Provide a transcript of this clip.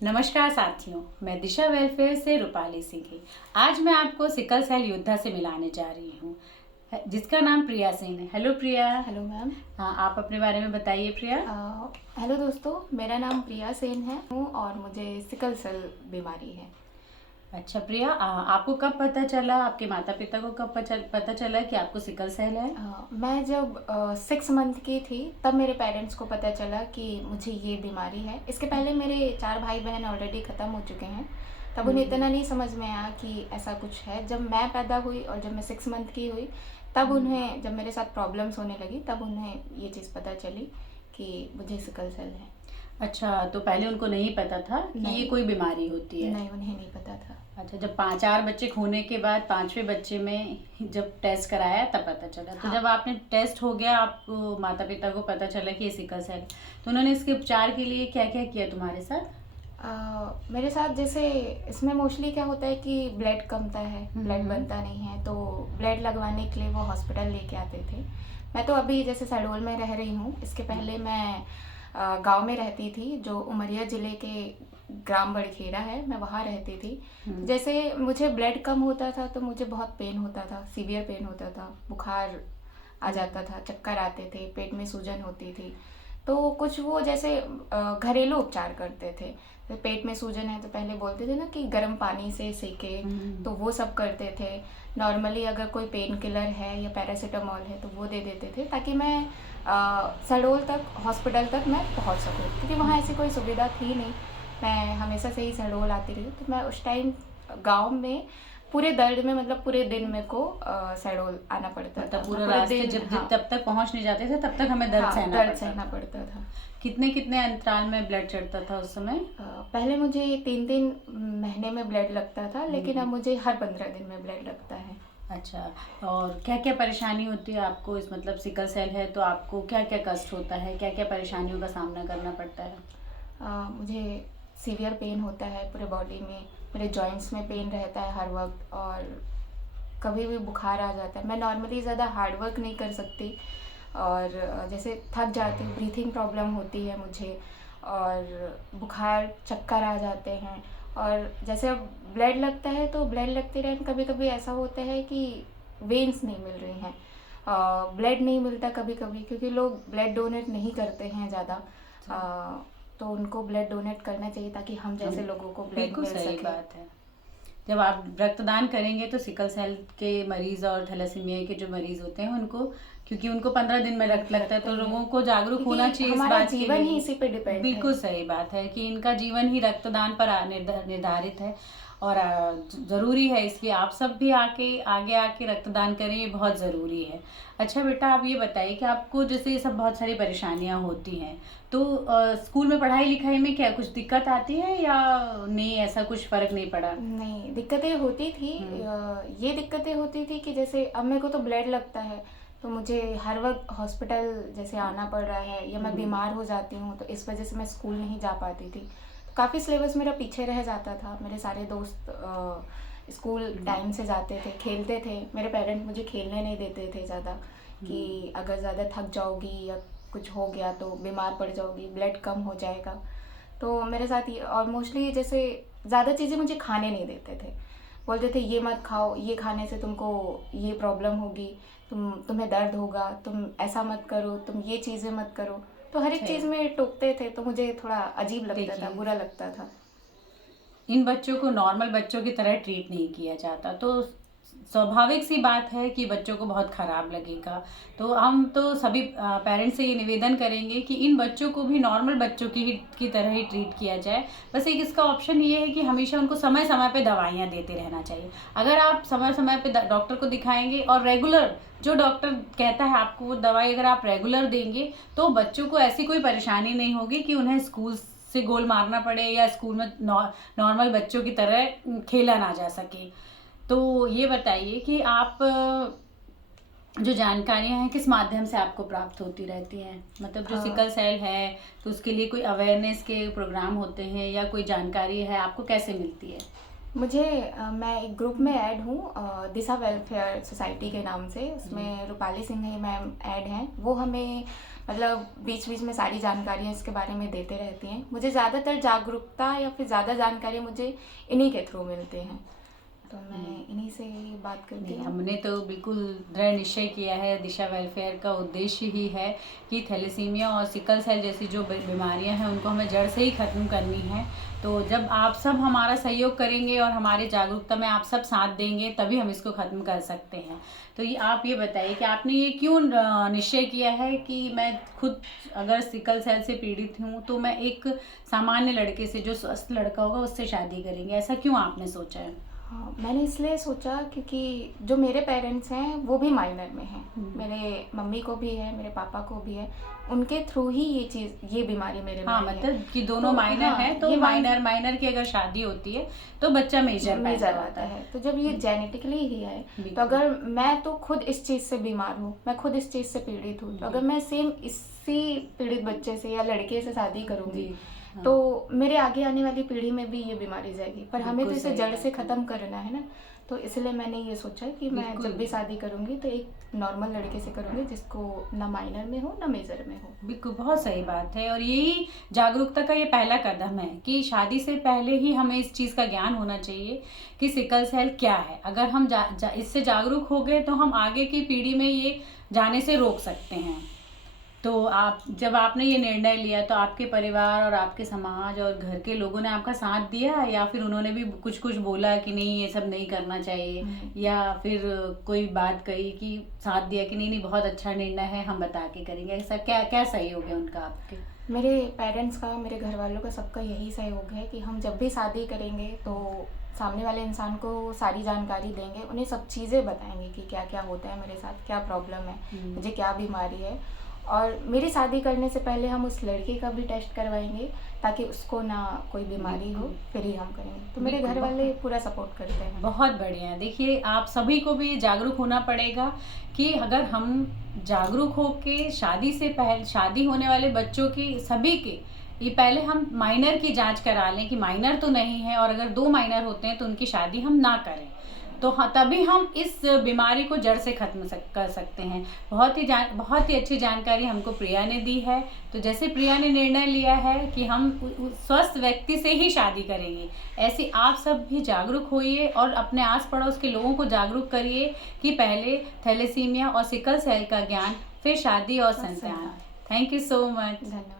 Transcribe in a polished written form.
नमस्कार साथियों, मैं दिशा वेलफेयर से रूपाली सिंह। आज मैं आपको सिकल सेल योद्धा से मिलाने जा रही हूँ जिसका नाम प्रिया सिंह है। हेलो प्रिया। Hello ma'am. हाँ, आप अपने बारे में बताइए प्रिया। हेलो दोस्तों, मेरा नाम प्रिया सेन है और मुझे सिकल सेल बीमारी है। अच्छा प्रिया, आपको कब पता चला, आपके माता पिता को कब पता चला कि आपको सिकल सेल है? मैं जब 6 मंथ की थी तब मेरे पेरेंट्स को पता चला कि मुझे ये बीमारी है। इसके पहले मेरे 4 भाई बहन ऑलरेडी ख़त्म हो चुके हैं, तब उन्हें इतना नहीं समझ में आया कि ऐसा कुछ है। जब मैं पैदा हुई और जब मैं 6 मंथ की हुई तब उन्हें, जब मेरे साथ प्रॉब्लम्स होने लगी, तब उन्हें ये चीज़ पता चली कि मुझे सिकल सेल है। अच्छा, तो पहले उनको नहीं पता था कि ये कोई बीमारी होती है? नहीं, उन्हें नहीं पता था। अच्छा, जब 4 बच्चे होने के बाद 5वें बच्चे में जब टेस्ट कराया तब पता चला। तो हाँ। जब आपने टेस्ट हो गया, आपको माता पिता को पता चला कि ये सिकल सेल, तो उन्होंने इसके उपचार के लिए क्या क्या किया तुम्हारे साथ? मेरे साथ जैसे इसमें मोस्टली क्या होता है कि ब्लड कमता है, ब्लड बनता नहीं है, तो ब्लड लगवाने के लिए वो हॉस्पिटल लेके आते थे। मैं तो अभी जैसे शहडोल में रह रही हूँ, इसके पहले मैं गांव में रहती थी जो उमरिया ज़िले के ग्राम बड़खेड़ा है, मैं वहाँ रहती थी। जैसे मुझे ब्लड कम होता था तो मुझे बहुत पेन होता था, सीवियर पेन होता था, बुखार आ जाता था, चक्कर आते थे, पेट में सूजन होती थी। तो कुछ वो जैसे घरेलू उपचार करते थे। तो पेट में सूजन है तो पहले बोलते थे ना कि गर्म पानी से सेके, तो वो सब करते थे। नॉर्मली अगर कोई पेन किलर है या पैरासीटामॉल है तो वो दे देते थे, ताकि मैं शहडोल तक, हॉस्पिटल तक मैं पहुंच सकूं, क्योंकि वहाँ ऐसी कोई सुविधा थी नहीं। मैं हमेशा से ही शहडोल आती रही, तो मैं उस टाइम गाँव में पूरे दर्द में, मतलब पूरे दिन मेरे को शहडोल आना पड़ता था। पूरा रास्ते जब तब तक पहुंच नहीं जाते थे तब तक हमें दर्द सहना पड़ता था। कितने कितने अंतराल में ब्लड चढ़ता था उस समय? पहले मुझे 3-3 महीने में ब्लड लगता था, लेकिन अब मुझे हर 15 दिन में ब्लड लगता है। अच्छा, और क्या क्या परेशानी होती है आपको? इस मतलब सिकल सेल है तो आपको क्या क्या कष्ट होता है, क्या क्या परेशानियों का सामना करना पड़ता है? मुझे सीवियर पेन होता है पूरे बॉडी में, मेरे जॉइंट्स में पेन रहता है हर वक्त, और कभी भी बुखार आ जाता है। मैं नॉर्मली ज़्यादा हार्ड वर्क नहीं कर सकती, और जैसे थक जाती हूँ, ब्रीथिंग प्रॉब्लम होती है मुझे, और बुखार, चक्कर आ जाते हैं। और जैसे अब ब्लड लगता है तो ब्लड लगते रहे, कभी कभी ऐसा होता है कि वेन्स नहीं मिल रही हैं, ब्लड नहीं मिलता कभी कभी, क्योंकि लोग ब्लड डोनेट नहीं करते हैं ज़्यादा। तो उनको ब्लड डोनेट करना चाहिए ताकि हम जैसे लोगों को ब्लड मिल सके। सही बात है। जब आप रक्तदान करेंगे तो सिकल सेल के मरीज और थैलेसीमिया के जो मरीज होते हैं उनको, क्योंकि उनको 15 दिन में रक्त लगता है, तो लोगों को जागरूक होना चाहिए इस बात के लिए। जीवन ही इसी पे डिपेंड है। बिल्कुल सही बात है कि इनका जीवन ही रक्तदान पर निर्धारित है, और ज़रूरी है, इसलिए आप सब भी आगे आके रक्तदान करें, ये बहुत ज़रूरी है। अच्छा बेटा, आप ये बताइए कि आपको जैसे ये सब बहुत सारी परेशानियां होती हैं, तो स्कूल में पढ़ाई लिखाई में क्या कुछ दिक्कत आती है या नहीं, ऐसा कुछ फ़र्क नहीं पड़ा? नहीं, दिक्कतें होती थी। ये दिक्कतें होती थी कि जैसे अब मेरे को तो ब्लड लगता है, तो मुझे हर वक्त हॉस्पिटल जैसे आना पड़ रहा है, या मैं बीमार हो जाती हूँ, तो इस वजह से मैं स्कूल नहीं जा पाती थी। काफ़ी सिलेबस मेरा पीछे रह जाता था। मेरे सारे दोस्त स्कूल टाइम से जाते थे, खेलते थे। मेरे पेरेंट्स मुझे खेलने नहीं देते थे ज़्यादा, कि अगर ज़्यादा थक जाओगी या कुछ हो गया तो बीमार पड़ जाओगी, ब्लड कम हो जाएगा। तो मेरे साथ ये, और मोस्टली जैसे ज़्यादा चीज़ें मुझे खाने नहीं देते थे। बोलते थे ये मत खाओ, ये खाने से तुमको ये प्रॉब्लम होगी, तुम्हें दर्द होगा, तुम ऐसा मत करो, तुम ये चीज़ें मत करो। तो हर एक चीज़ में टोकते थे, तो मुझे थोड़ा अजीब लगता था, बुरा लगता था। इन बच्चों को नॉर्मल बच्चों की तरह ट्रीट नहीं किया जाता, तो स्वाभाविक सी बात है कि बच्चों को बहुत ख़राब लगेगा। तो हम तो सभी पेरेंट्स से ये निवेदन करेंगे कि इन बच्चों को भी नॉर्मल बच्चों की तरह ही ट्रीट किया जाए। बस एक इसका ऑप्शन ये है कि हमेशा उनको समय समय पे दवाइयाँ देते रहना चाहिए। अगर आप समय समय पे डॉक्टर को दिखाएंगे और रेगुलर जो डॉक्टर कहता है आपको वो दवाई अगर आप रेगुलर देंगे, तो बच्चों को ऐसी कोई परेशानी नहीं होगी कि उन्हें स्कूल से गोल मारना पड़े या स्कूल में नॉर्मल बच्चों की तरह खेला ना जा सके। तो ये बताइए कि आप जो जानकारियां हैं किस माध्यम से आपको प्राप्त होती रहती हैं? मतलब जो सिकल सेल है तो उसके लिए कोई अवेयरनेस के प्रोग्राम होते हैं या कोई जानकारी है, आपको कैसे मिलती है? मुझे मैं एक ग्रुप में ऐड हूँ, दिशा वेलफेयर सोसाइटी के नाम से। उसमें रूपाली सिंह मैम ऐड हैं। वो हमें मतलब बीच बीच में सारी जानकारियाँ इसके बारे में देते रहती हैं। मुझे ज़्यादातर जागरूकता या फिर ज़्यादा जानकारी मुझे इन्हीं के थ्रू मिलते हैं, तो मैं इन्हीं से बात करती नहीं, हूँ। हमने तो बिल्कुल दृढ़ निश्चय किया है। दिशा वेलफेयर का उद्देश्य ही है कि थैलेसीमिया और सिकल सेल जैसी जो बीमारियां हैं उनको हमें जड़ से ही ख़त्म करनी है। तो जब आप सब हमारा सहयोग करेंगे और हमारे जागरूकता में आप सब साथ देंगे तभी हम इसको ख़त्म कर सकते हैं। तो ये आप ये बताइए कि आपने ये क्यों निश्चय किया है कि मैं खुद अगर सिकल सेल से पीड़ित हूँ तो मैं एक सामान्य लड़के से, जो स्वस्थ लड़का होगा, उससे शादी करेंगे, ऐसा क्यों आपने सोचा है? हाँ, मैंने इसलिए सोचा क्योंकि जो मेरे पेरेंट्स हैं वो भी माइनर में हैं। मेरे मम्मी को भी है, मेरे पापा को भी है। उनके थ्रू ही ये बीमारी मेरे में हाँ, आई है। मतलब कि दोनों तो माइनर हाँ, है, तो ये माइनर की अगर शादी होती है तो बच्चा मेजर मेजर आता है। तो जब ये जेनेटिकली ही है, तो अगर मैं तो खुद इस चीज़ से बीमार हूँ, मैं खुद इस चीज़ से पीड़ित हूँ, तो अगर मैं सेम इसी पीड़ित बच्चे से या लड़के से शादी करूँगी हाँ। तो मेरे आगे आने वाली पीढ़ी में भी ये बीमारी जाएगी। पर हमें तो बिल्कुल इसे सही जड़ बात से है। ख़त्म करना है ना। तो इसलिए मैंने ये सोचा कि मैं बिल्कुल। जब भी शादी करूँगी तो एक नॉर्मल लड़के से करूँगी जिसको ना माइनर में हो ना मेजर में हो। बिल्कुल, बहुत सही बात है। और यही जागरूकता का ये पहला कदम है कि शादी से पहले ही हमें इस चीज़ का ज्ञान होना चाहिए कि सिकल सेल क्या है। अगर हम इससे जागरूक हो गए तो हम आगे की पीढ़ी में ये जाने से रोक सकते हैं। तो जब आपने ये निर्णय लिया तो आपके परिवार और आपके समाज और घर के लोगों ने आपका साथ दिया, या फिर उन्होंने भी कुछ कुछ बोला कि नहीं ये सब नहीं करना चाहिए, या फिर कोई बात कही कि साथ दिया कि नहीं नहीं बहुत अच्छा निर्णय है, हम बता के करेंगे, ऐसा क्या क्या सहयोग है उनका आपके? मेरे पेरेंट्स का, मेरे घर वालों का, सबका यही सहयोग है कि हम जब भी शादी करेंगे तो सामने वाले इंसान को सारी जानकारी देंगे, उन्हें सब चीज़ें बताएंगे कि क्या क्या होता है मेरे साथ, क्या प्रॉब्लम है, मुझे क्या बीमारी है। और मेरी शादी करने से पहले हम उस लड़के का भी टेस्ट करवाएंगे ताकि उसको ना कोई बीमारी हो, फिर ही हम करेंगे। तो मेरे घर वाले पूरा सपोर्ट करते हैं। बहुत बढ़िया। देखिए, आप सभी को भी जागरूक होना पड़ेगा कि अगर हम जागरूक होके शादी से पहले, शादी होने वाले बच्चों की, सभी के, ये पहले हम माइनर की जांच करा लें कि माइनर तो नहीं है, और अगर 2 माइनर होते हैं तो उनकी शादी हम ना करें। तो हाँ, तभी हम इस बीमारी को जड़ से ख़त्म कर सकते हैं। बहुत ही अच्छी जानकारी हमको प्रिया ने दी है। तो जैसे प्रिया ने निर्णय लिया है कि हम स्वस्थ व्यक्ति से ही शादी करेंगे, ऐसे आप सब भी जागरूक होइए और अपने आस पड़ोस के लोगों को जागरूक करिए कि पहले थैलेसीमिया और सिकल सेल का ज्ञान, फिर शादी और संतान। Thank you so much. धन्यवाद।